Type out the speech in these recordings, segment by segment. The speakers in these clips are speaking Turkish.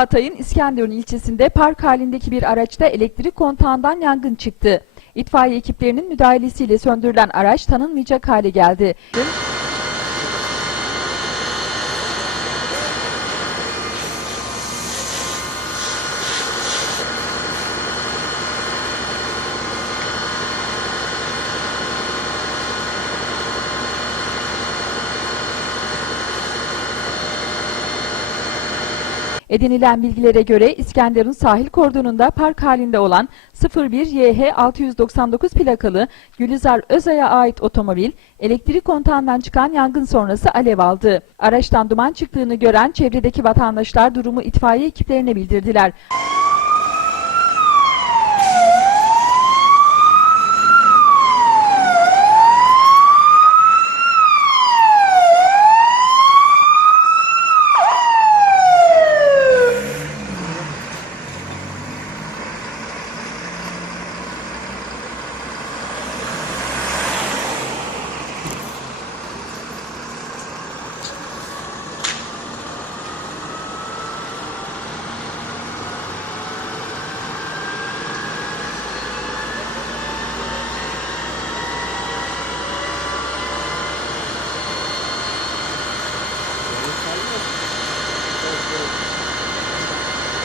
Hatay'ın İskenderun ilçesinde park halindeki bir araçta elektrik kontağından yangın çıktı. İtfaiye ekiplerinin müdahalesiyle söndürülen araç tanınmayacak hale geldi. Edinilen bilgilere göre İskenderun sahil kordonunda park halinde olan 01 YH 699 plakalı Gülizar Özay'a ait otomobil elektrik kontağından çıkan yangın sonrası alev aldı. Araçtan duman çıktığını gören çevredeki vatandaşlar durumu itfaiye ekiplerine bildirdiler.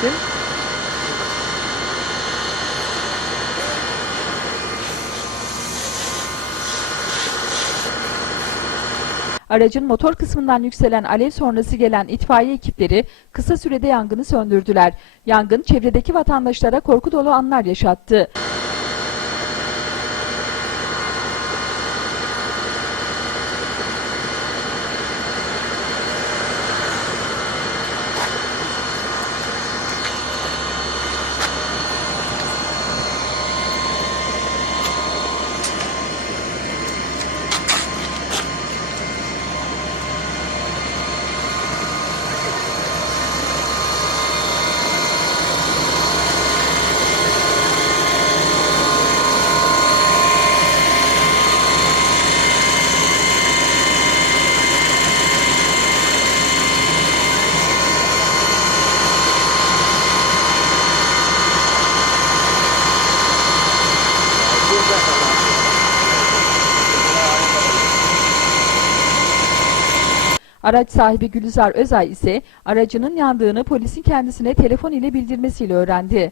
Kim? Aracın motor kısmından yükselen alev sonrası gelen itfaiye ekipleri kısa sürede yangını söndürdüler. Yangın çevredeki vatandaşlara korku dolu anlar yaşattı. Araç sahibi Gülizar Özay ise aracının yandığını polisin kendisine telefon ile bildirmesiyle öğrendi.